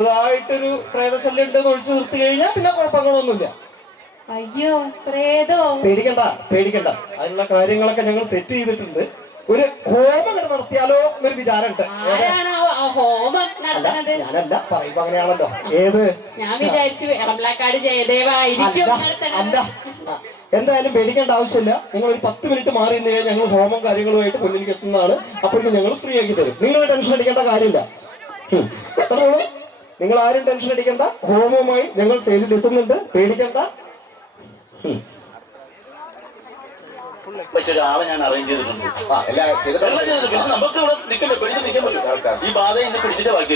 ഇതായിട്ടൊരു പ്രേതശല്യം ഉണ്ടെന്ന് ഒഴിച്ചു നിർത്തി കഴിഞ്ഞാൽ പിന്നെ കുഴപ്പങ്ങളൊന്നുമില്ല. അയ്യോ പ്രേതോ? പേടിക്കണ്ട അതിനുള്ള കാര്യങ്ങളൊക്കെ ഞങ്ങൾ സെറ്റ് ചെയ്തിട്ടുണ്ട്. ഒരു ഹോമം നടത്തിയാലോ എന്നൊരു വിചാരമുണ്ട്. ഞാനല്ല പറയുമ്പോ അങ്ങനെയാണല്ലോ. ഏത്? ഞാൻ വിചാരിച്ചു എറംപ്ലാക്കാട് ജയദേവായിരിക്കും. അല്ല, എന്തായാലും പേടിക്കേണ്ട ആവശ്യമില്ല. നിങ്ങൾ ഒരു 10 മിനിറ്റ് മാറി നിന്ന് കഴിഞ്ഞാൽ ഞങ്ങൾ ഹോമം കാര്യങ്ങളുമായിട്ട് മുന്നിലേക്ക് എത്തുന്നതാണ്. അപ്പോഴേക്കും ഞങ്ങൾ ഫ്രീ ആക്കി തരും. നിങ്ങൾ ടെൻഷൻ അടിക്കേണ്ട കാര്യമില്ല. നിങ്ങൾ ആരും ടെൻഷൻ അടിക്കണ്ട. ഹോമവുമായി ഞങ്ങൾ സൈഡിൽ എത്തുന്നുണ്ട്. പേടിക്കണ്ട. ഒരാളെ ഞാൻ അറേഞ്ച് ചെയ്തിട്ടുണ്ട്. നമുക്ക് ഇവിടെ നിൽക്കണ്ടേ, പിടിച്ച് നിൽക്കാൻ പറ്റും. ഈ ബാധ ഇന്ന് പിടിച്ചിട്ട് ബാക്കി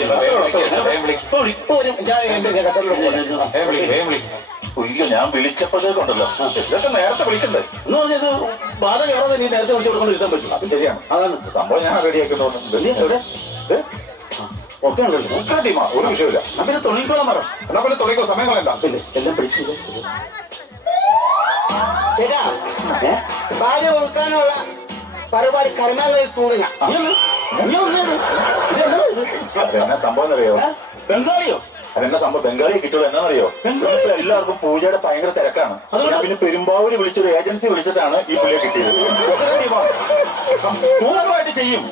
ഞാൻ വിളിച്ചപ്പോഴേക്കുണ്ടല്ലോ. ഇതൊക്കെ നേരത്തെ വിളിക്കണ്ടേ എന്ന് പറഞ്ഞത് ബാധ കയറാതെ നീ നേരത്തെ വിളിച്ചു കൊടുക്കൊണ്ട് ഇരുത്താൻ പറ്റും. അത് ശരിയാണ്. അതാണ് സംഭവം. ഞാൻ റെഡിയാക്കി തോന്നുന്നു. എവിടെ ഒക്കെ ഉണ്ടല്ലോ. ഒക്കെ ടീമാ, ഒരു വിഷയമില്ല. എന്നാ പിന്നെ തുണിക്കോളം പറ. എന്നാ പിന്നെ തുണിക്കോ സമയങ്ങളല്ല. പിന്നെ എല്ലാം പിടിച്ചില്ല. ചേട്ടാ, ഭാര്യ കൊടുക്കാനുള്ള പരിപാടി കർമ്മങ്ങളിൽ കൂടുക. അതെന്നാ സംഭവം എന്നറിയോ? ബംഗാളിയോ? അതെന്നാ സംഭവം? ബംഗാളിയെ കിട്ടുള്ളൂ. എന്നാന്നറിയോ? എല്ലാവർക്കും പൂജയുടെ ഭയങ്കര തിരക്കാണ്. അതുകൊണ്ട് പിന്നെ പെരുമ്പാവൂര് വിളിച്ചൊരു ഏജൻസി വിളിച്ചിട്ടാണ് ഈ പുള്ളിയെ കിട്ടിയത്. പൂർണ്ണമായിട്ട് ചെയ്യും.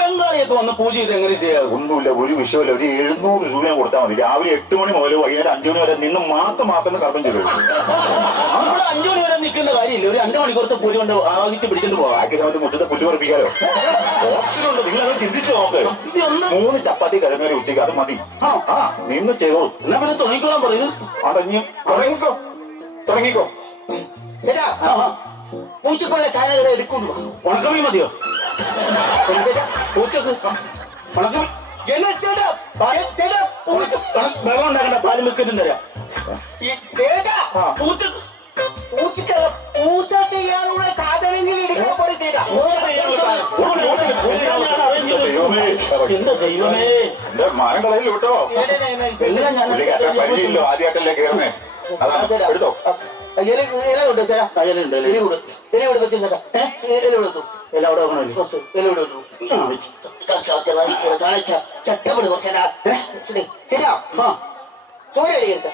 ബംഗാളിയൊക്കെ വന്ന് പൂജ ചെയ്ത് എങ്ങനെ ചെയ്യാതെ? ഒന്നുമില്ല, ഒരു വിഷയമില്ല. ഒരു 700 രൂപ കൊടുത്താൽ മതി. രാവിലെ 8 മണി മുതൽ വൈകുന്നേരം 5 മണി വരെ നിന്ന് മാക്കുന്ന കർമ്മം ചെയ്തു. 5 മണി വരെ നിൽക്കേണ്ട കാര്യമില്ല. ഒരു 2 മണിക്കൂറത്തെ പൂജ കൊണ്ട് ആവാഹിച്ച് പിടിച്ചിട്ട് പോവാം. ബാക്കി സമയത്ത് മുറ്റത്തെ പുല്ല് പറപ്പിക്കാലോ. ഓപ്ഷനുണ്ട്. നിങ്ങൾ അത് ചിന്തിച്ചു നോക്ക്. 3 ചപ്പാത്തി കഴിഞ്ഞ ഉച്ചയ്ക്ക് അത് മതി. ആ നിന്ന് ചെയ്തോളൂ. എന്നാ പിന്നെ തുടങ്ങിക്കോളാൻ പറയുന്നത്. അതഞ്ഞ് തുടങ്ങിക്കോ. ചേട്ടാ, പൂച്ചക്കുള്ള സാധനങ്ങൾ എടുക്കുന്നു. ഉണക്കമീൻ മതിയോ? പൂച്ചക്ക് ഉണക്കമീൻ വെള്ളം ഉണ്ടാക്കണ്ട, പാലും ബിസ്ക്കറ്റും തരാം. പൂച്ചക്കല്ല, പൂച്ച ചെയ്യാനുള്ള സാധനങ്ങൾ എടുക്കാൻ പോലെ ചേട്ടാ. എന്താ ദൈവമേ, എന്റെ മാനം കളയിൽ വിട്ടോ. പരിചയമില്ലോ, ആദ്യമായിട്ടല്ലേ കയറുന്നേ. എടുത്തോ. ഇലുണ്ട് ചേട്ടാ. ഇലുണ്ട് വെച്ചു ചേട്ടാ. ഇലെടുത്തു. എല്ലാം അവിടെ വെക്കണമല്ലോ. ഇലെടുത്തു. ചട്ടപ്പെടും ചേട്ടാ. സൂര്യടിക്കട്ടെ.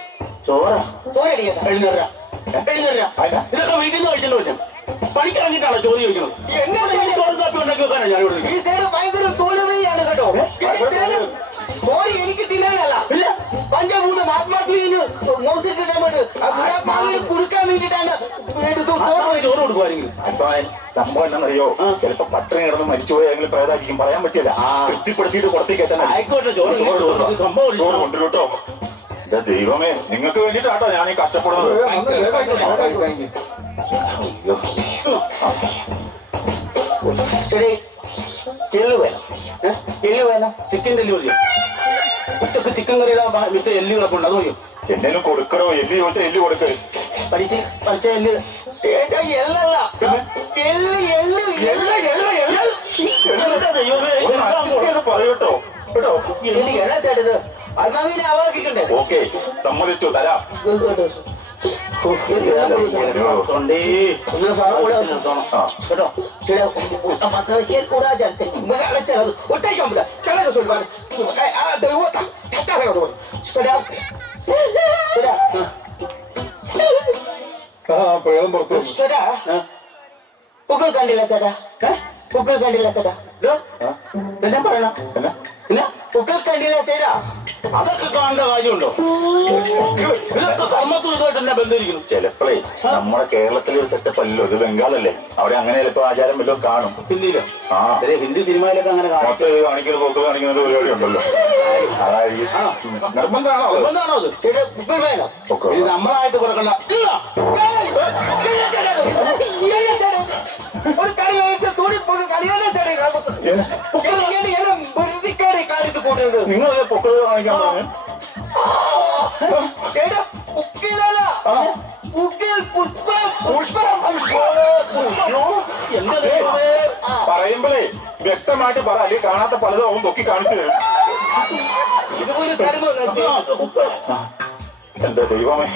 സൂര്യടിക്കട്ടെ. എഴുന്നേരാ. ഇതൊക്കെ വീട്ടിൽ നിന്ന് കഴിച്ചല്ലോ. പണിക്കിറങ്ങിട്ടാണോ ജോലി ചോദിക്കുന്നത്? ചോറും കാപ്പി ഉണ്ടാക്കി വെക്കാനാ ഞാൻ ഇവിടെ. ഈ സൈഡ് ഭയങ്കര തോലുമയാണ് കേട്ടോ. സോറി, എനിക്ക് തിന്നാനല്ല. പഞ്ചഭൂതം ആത്മാത്മീന് മോശം കിട്ടാൻ വേണ്ടി കുടുക്കാൻ വേണ്ടിട്ടാണ് ചോറ് കൊടുക്കുമായിരിക്കും. സംഭവം എന്താണെന്നറിയോ? ചിലപ്പോ പട്ടിണി കിടന്ന് മരിച്ചുപോയെങ്കിലും പ്രേതായിരിക്കും, പറയാൻ പറ്റില്ല. തൃപ്തിപ്പെടുത്തിയിട്ട് പുറത്തേക്ക് കയറ്റാൻ. ആയിക്കോട്ടെ, ചോറ് കൊണ്ടുവരൂട്ടോ. എന്റെ ദൈവമേ, നിങ്ങൾക്ക് വേണ്ടിയിട്ടാട്ടോ ഞാൻ ഈ കഷ്ടപ്പെടുന്നത്. ശരി, എള്ളു വേണം. എള്ളു വേണം. Chicken delivery. ഉച്ചക്ക് ചിക്കൻ കറിയുടെ മിച്ച എല്ല് കിടപ്പുണ്ട്, അത് മതിയോ? എന്തെങ്കിലും കൊടുക്കണോ? എല്ല് ചോദിച്ചാൽ എല്ല് കൊടുക്ക. പഠിച്ച എല്ല്. എല്ലല്ല, പറയൂട്ടോ. എന്നാ ചേട്ടത് അൽമാവിനെ ആവാഹിക്കണ്ടേ? ഓക്കെ, സമ്മതിച്ചു, തരാം. പൂക്കൾ കണ്ടില്ല ചേട്ടാ. പൂക്കൾ കണ്ടില്ല ചേട്ടാ. എന്നാ പറയണ? പൂക്കൾ കണ്ടില്ല ചേട്ടാ. അതൊക്കെ കാണേണ്ട കാര്യമുണ്ടോ? ഇതൊക്കെ കർമ്മത്തുമായിട്ട് തന്നെ ബന്ധിരിക്കുന്നു. ചിലപ്പോഴേ നമ്മുടെ കേരളത്തിലെ ഒരു സെറ്റപ്പ് അല്ലല്ലോ, ഇത് ബംഗാളല്ലേ. അവിടെ അങ്ങനെ ചിലപ്പോ ആചാരം വല്ലതും കാണും. ഹിന്ദിയിലോ? ആ, ഹിന്ദി സിനിമയിലൊക്കെ അങ്ങനെ കാണിക്കുന്ന പോക്ക് കാണിക്കുന്ന ഒരു പരിപാടി ഉണ്ടല്ലോ. അതായിരിക്കും. നിർബന്ധമാണോ അത്? ഇത് നമ്മളായിട്ട് കൊടുക്കണ്ട. ഒരു കളി നിങ്ങളെ പൊക്കള് കാണിക്കാൻ പറഞ്ഞു. പറയുമ്പോഴേ വ്യക്തമായിട്ട് പറ, അല്ലെങ്കിൽ കാണാത്ത പലതും അവൻ പൊക്കി കാണിച്ചു തരും. എന്റെ ദൈവമേ,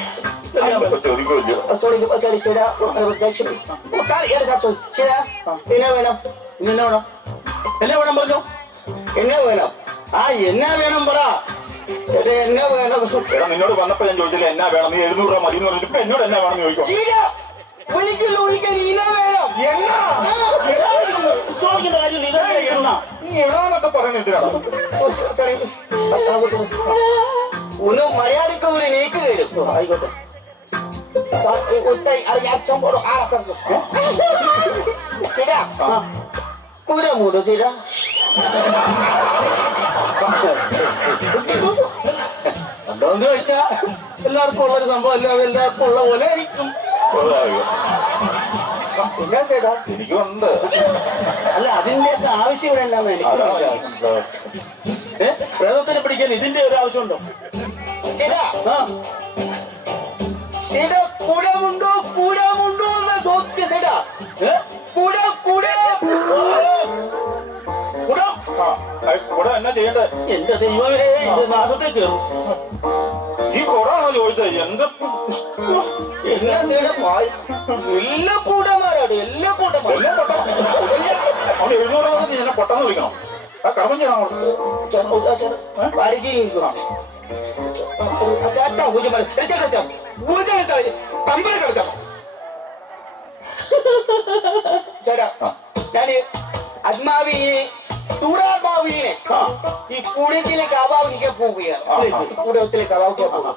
എന്നാ വേണം? ആ എന്നാ വേണം പറ. ചേട്ടാ എന്നാ വേണം? എടാ നിന്നോട് വന്നപ്പോ ഞാൻ ചോദിച്ചില്ല എന്നാ വേണം, നീ 700 രൂപ മതി എന്ന് പറഞ്ഞിട്ട് ഇപ്പൊ എന്നോട് എന്നാ വേണമെന്ന് ചോദിക്കും. ശരിയാ, ഒരിക്കൽ ഇന വേണം. ചോദിക്കേണ്ട കാര്യമില്ല, ഇതല്ലേ എണ്ണ. നീ എണ്ണാന്നൊക്കെ പറയുന്നത് എന്തിനാണ്? ഒന്ന് മലയാളിക്ക് ഒരു നീക്ക് തരും. ആയിക്കോട്ടെ. ശരിയാ, കുര മൂടോ ശരിയാ. എന്താന്ന് ചോദിച്ചാ എല്ലാവർക്കും ഉള്ളൊരു സംഭവം അല്ല, എല്ലാവർക്കും ഉള്ള പോലെ ആയിരിക്കും. എന്നാ ചേട്ടാ? എനിക്കുണ്ട്. അല്ല അതിന്റെ ഒക്കെ ആവശ്യം ഇവിടെ എന്താന്ന് എനിക്ക് പ്രേതത്തിനെ പിടിക്കാൻ ഇതിന്റെ ഒരു ആവശ്യമുണ്ടോ? ചേട്ടാ, ചേട്ടാ കുടമുണ്ടോ എന്ന് ചോദിച്ച ചേട്ടാ. കുട എന്നാ ചെയ്യണ്ടേ? എന്റെ ദൈവമേ, ഇത് നാശത്തിൽ കയറും. ഈ കുടാണോ ചോദിച്ചത്? എന്താ എല്ലാ ചേട്ടാ എല്ലാ കൂട്ടന്മാരാണ്, എല്ലാ കൂട്ടന്മാരും. അവിടെ 700 രൂപ എന്നെ പൊട്ടെന്ന് വിളിക്കണം. ആ കർമ്മം ചെയ്യണം. ചേട്ടാ ഞാന് ആത്മാവിനെ ദൂരാത്മാവിനെ ഈ കൂടത്തിലേക്ക് അഭാവിക്കാൻ പോവുകയാണ്. കൂടത്തിലേക്ക് അഭാവിക്കാൻ പോകുക.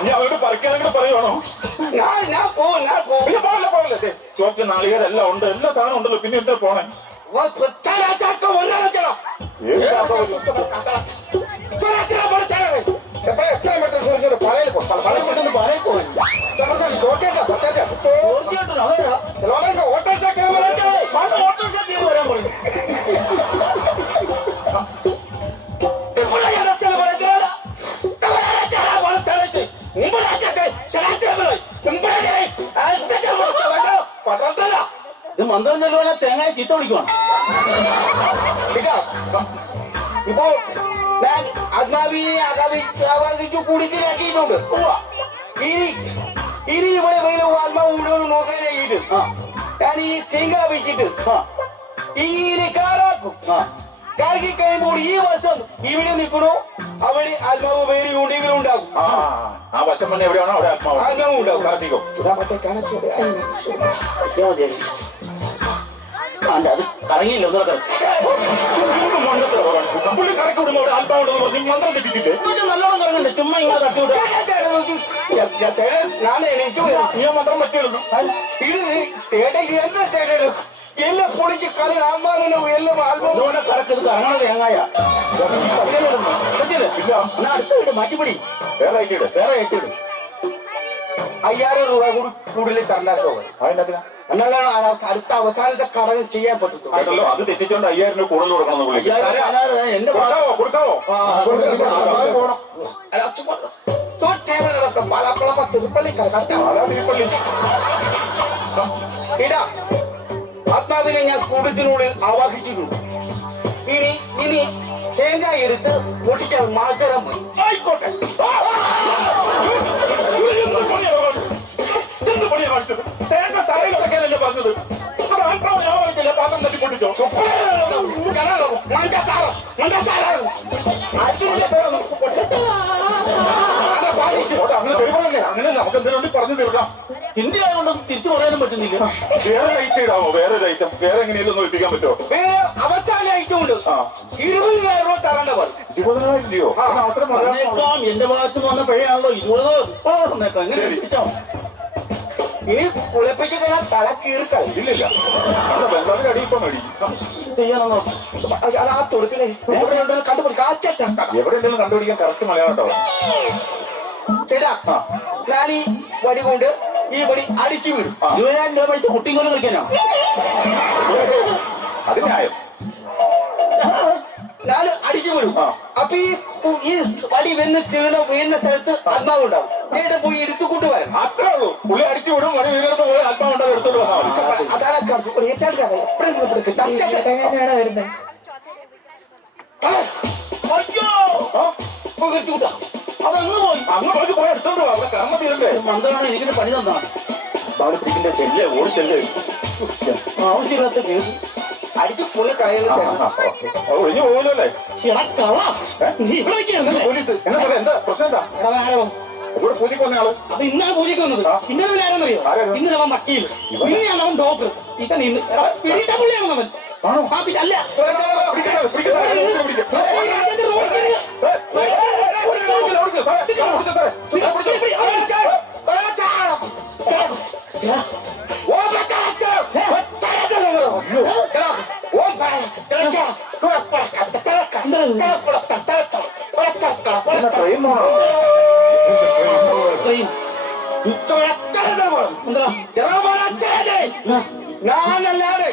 ഇനി അവരോട് പറിക്കാനെങ്കിലും പറയുവാണോ? ഞാൻ പോവില്ല. ചോദിച്ച നാളികേരെല്ലാം ഉണ്ട്, എല്ലാ സാധനം ഉണ്ടല്ലോ, പിന്നെ എന്താ പോണേ? ഇത് മന്ത്രം ചൊല്ലുവാനെ തേങ്ങായി ചീത്ത വിളിക്കുവാണ്. ഇപ്പോ ഞാൻ ആത്മാവിനെ ആകാവിച്ചു കുടിച്ചിലാക്കിയിട്ടുണ്ട്. ഇനി ഇവിടെ വെയിലും ആത്മാവ് മുഴുവൻ നോക്കാനായിട്ട് ഞാൻ ഈ തേങ്ങ വെച്ചിട്ട് ഇങ്ങനെ കാറാക്കും. കാർക്കി കഴിയുമ്പോൾ ഈ വർഷം ഇവിടെ നിൽക്കണോ അവിടെ ആത്മാവ് വേറെ ഉണ്ടെങ്കിലും ഉണ്ടാകും. ആ വശം തന്നെ എവിടെയാണോ അവിടെ ആത്മാവ് ഉണ്ടാവും. കാർത്തികോ അത് കറങ്ങിയില്ല. പുള്ളി കറക്കി വിടുമ്പോ അവിടെ ആത്മാവുണ്ടെന്ന് പറഞ്ഞ് മന്ത്രം തെറ്റിച്ചില്ലേ? നല്ലോണം കറങ്ങണ്ടേ? ചുമ്മാ ഇങ്ങനെ തട്ടിവിട്ട നീ ആ മന്ത്രം പറ്റിയിരുന്നു. ഇത് എന്താ ചേട്ടൻ എല്ലാം പൊളിച്ച് കളി ആത്മാവിനെ എല്ലാം ആത്മാവിനെ കറക്കത് കറങ്ങണ തേങ്ങായ പറ്റില്ലേ? ഇല്ല, എന്നാ അടുത്ത വീട് മാറ്റിപ്പിടി. വേറെ ആയിട്ടിട്. വേറെ ഏറ്റിട് 5000 രൂപ കൂടി കൂടുതൽ തരണ്ടോ? അതെന്നാ? എന്നാലാണ് അടുത്ത അവസാനത്തെ കടകൾ ചെയ്യാൻ പറ്റത്തുള്ളൂ. കേട്ടല്ലോ, അത് തെറ്റിച്ചോണ്ട് 5000 രൂപ കൂടുതൽ കൊടുക്കണം. പുള്ളി എന്റെ കൊടുക്കാവോ? തിരുപ്പള്ളി ഇടാ ആത്മാവിനെ ഞാൻ കൂട്ടത്തിനുള്ളിൽ ആവാഹിച്ചിട്ടുണ്ട്. ഇനി തേങ്ങ എടുത്ത് പൊട്ടിച്ചാൽ മാത്രം പോയി. ആയിക്കോട്ടെ. എന്ത് പണിയാ കാണിച്ചത്? തേങ്ങ തറയിലൊക്കെയല്ലേ പറഞ്ഞത്? അത് ആത്മാവ് ഞാൻ വാങ്ങിച്ചില്ല, പാത്രം തട്ടി പൊട്ടിച്ചോ? അങ്ങനെ പെരുമാറല്ലേ? അങ്ങനെ നമുക്ക് എന്തെങ്കിലും പറഞ്ഞു തീർക്കാം. ഹിന്ദി ആയതുകൊണ്ട് തിരിച്ചു പറയാനും പറ്റുന്നില്ല. വേറെ ഐറ്റം ഇടാമോ? വേറെ ഒരു ഐറ്റം വേറെ എങ്ങനെയും ഒന്ന് ഒഴിപ്പിക്കാൻ പറ്റുമോ? അവസാന ഐറ്റം ഉണ്ട്. 20,000 രൂപ തരേണ്ട പോലെ. 20,000 രൂപയോ? അവസരം പറഞ്ഞേക്കാം. എന്റെ ഭാഗത്ത് വന്ന പിഴയാണല്ലോ 20 തന്നേക്കാം. ഇനി കുളിപ്പിച്ച് കഴിഞ്ഞാൽ തല കീർക്കൽ. ഇല്ലില്ല, ബംഗാളിന്റെ അടി ഇപ്പൊ മേടി ചെയ്യാനോ? അത് ആ തൊടുപ്പിലെ കണ്ടുപിടിക്കാം. എവിടെയെങ്കിലും കണ്ടുപിടിക്കാൻ കറക്റ്റ് മലയാളട്ടോ. ശരിയാ, ഞാൻ ഈ വടി കൊണ്ട് ഈ വടി അടിച്ചു വീടും. 20,000 രൂപ പഠിച്ച് കുട്ടിക്കൊന്നും കളിക്കാനോ? അത് ന്യായം. ഞാൻ അടിച്ചു വീടും. അപ്പൊ ഈ വടി വീഴുന്ന സ്ഥലത്ത് ആത്മാവ് ഉണ്ടാവും. ചേട്ടൻ പോയി എടുത്തു കൊണ്ടുവരാം. അത്രേ ഉള്ളൂ. പുള്ളി അടിച്ചു വിടും, വടി വീഴുന്നത് പോയി ആത്മാവുണ്ടാവും, എടുത്തോണ്ട് വന്നാൽ മതി. അതാണ് വരുന്നത്. അതങ്ങ് പോയി. അങ്ങ് പോയി എടുത്തോണ്ട് പോവാ. അവിടെ കർമ്മ തീരണ്ടേ? മന്ത്രമാണ് എനിക്കിന്റെ പണി തന്നാണ്. ബാലപ്പിടിക്കിന്റെ ചെല്ല് ഓടിച്ചെല്ല്. ആവശ്യമില്ലാത്ത കേസ്. അടിച്ച് പുള്ളി കയ്യിൽ ഒഴിഞ്ഞു പോകല്ലോ അല്ലേ എടാ കളാ നീ ഇവിടെ നിൽക്കുകയായിരുന്നല്ലേ? പോലീസ് എന്താ സാറേ എന്താ പ്രശ്നം എന്താ എടാ ആരോ ഇവിടെ പൂജയ്ക്ക് വന്ന ആള് അപ്പൊ ഇന്നാണ് പൂജയ്ക്ക് വന്നത്. ഇന്നലെ ആരെന്നറിയോ? ആരാണ്? ഇന്നലെ അവൻ വക്കീൽ, ഇന്നെയാണ് അവൻ ഡോക്ടർ. ഇതന്നെ ഇന്ന് പിടിയിട്ട പുള്ളിയാണ് അവൻ. ആണോ? ആ, അല്ല പിടിക്ക് സാറേ, പിടിക്ക് സാറേ, പിടിക്ക്, പിടിക്ക്. ഇതിന്റെ റോഡ് സൈഡ്. ഓടിക്കോ, സാറേ, ഓടിക്കോ, സാറേ. എന്നാ ട്രെയിൻ പോണോ? ട്രെയിൻ. എന്താ? ഞാനല്ലാതെ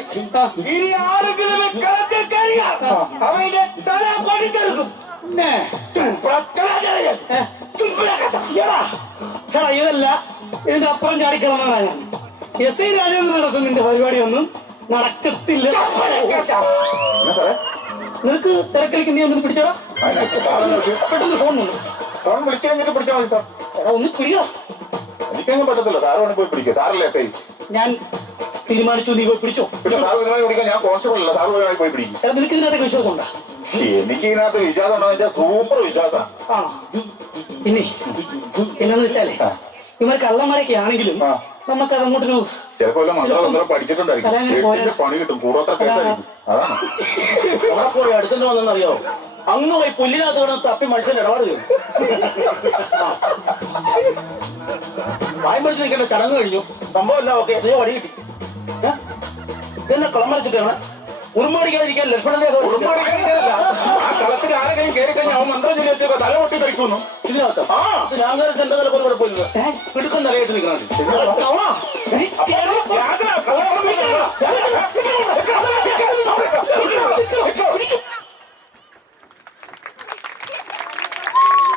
ഇനി ആരെങ്കിലും ഈ കളത്തിൽ കഴിയാം അവന്റെ തല പൊടിച്ചെടുക്കും. പിന്നെ, എടാ, എടാ, ഇതല്ല ഇതിന്റെ അപ്പുറം ചാടിക്കളന്നാണ് ഞാൻ. എസ് ഐ രാജേന്ദ്രൻ നടക്കും നിന്റെ പരിപാടി ഒന്നും നടക്കത്തില്ല. എന്നാ സാറേ നിനക്ക് തിരക്കിലേക്ക് നീ ഒന്ന് പിടിച്ചോടാ. പെട്ടെന്ന് ഫോൺ വന്നു. ഫോൺ വിളിച്ചു കഴിഞ്ഞിട്ട് പിടിച്ചാൽ മതി സാർ. എടാ ഒന്ന് പിടിക്കടാ. എനിക്കൊന്നും പറ്റത്തില്ല, സാറ് വേണമെങ്കിൽ പോയി പിടിക്കുക. സാറല്ലേ എസ് ഐ. ഞാൻ തീരുമാനിച്ചു, നീ പോയി പിടിച്ചോ. പിന്നെ സാറ് ഇതിനായി പിടിക്കാൻ ഞാൻ കോൺസ്റ്റബിൾ അല്ല, സാറ് പോയി പിടിക്കും. എടാ നിനക്ക് ഇതിനകത്ത് വിശ്വാസം ഉണ്ടാ? എനിക്ക് ഇതിനകത്ത് വിശ്വാസം ഉണ്ടോ വെച്ചാൽ സൂപ്പർ വിശ്വാസം. ആണോ? പിന്നെ എന്നാന്ന് വെച്ചാലേ ഇവർ കള്ളന്മാരൊക്കെ ആണെങ്കിലും നമുക്ക് അതങ്ങോട്ടൊരു ചിലപ്പോ മന്ത്രം പഠിച്ചിട്ടുണ്ടായിരിക്കും. കലാലയം പോയാൽ വീട്ടില് പണി കിട്ടും, കൂടോത്ര കേസായിരിക്കും. അതാണ് അവിടെ പോയി അടുത്തിട്ട് വന്നെന്നറിയോ? അങ്ങ് പോയി പുല്ലിനകത്ത് കിടന്ന് തപ്പി മനുഷ്യൻ ഇടപാട് ചെയ്യും. വായ്പടിച്ച് നിൽക്കേണ്ട ചടങ്ങ് കഴിഞ്ഞു, സംഭവമല്ല. ഓക്കെ, അതേ വടി കിട്ടി. ഇതെന്നെ കളം വരച്ചിട്ടാണ് ഉറുമ്പടിക്കാതിരിക്കാൻ ലക്ഷ്മണന്റെ ആ കളത്തിൽ ആരെങ്കിലും കയറി കഴിഞ്ഞാൽ അവൻ മന്ത്രം ചൊല്ലി വെച്ചപ്പോ തല പൊട്ടി തെറിക്കുന്നു. ഇതിനകത്ത് ഞാൻ കയറി എന്റെ തല പോലെ കുഴപ്പമില്ല. പിടുക്കം തലയിട്ട് നിൽക്കണം.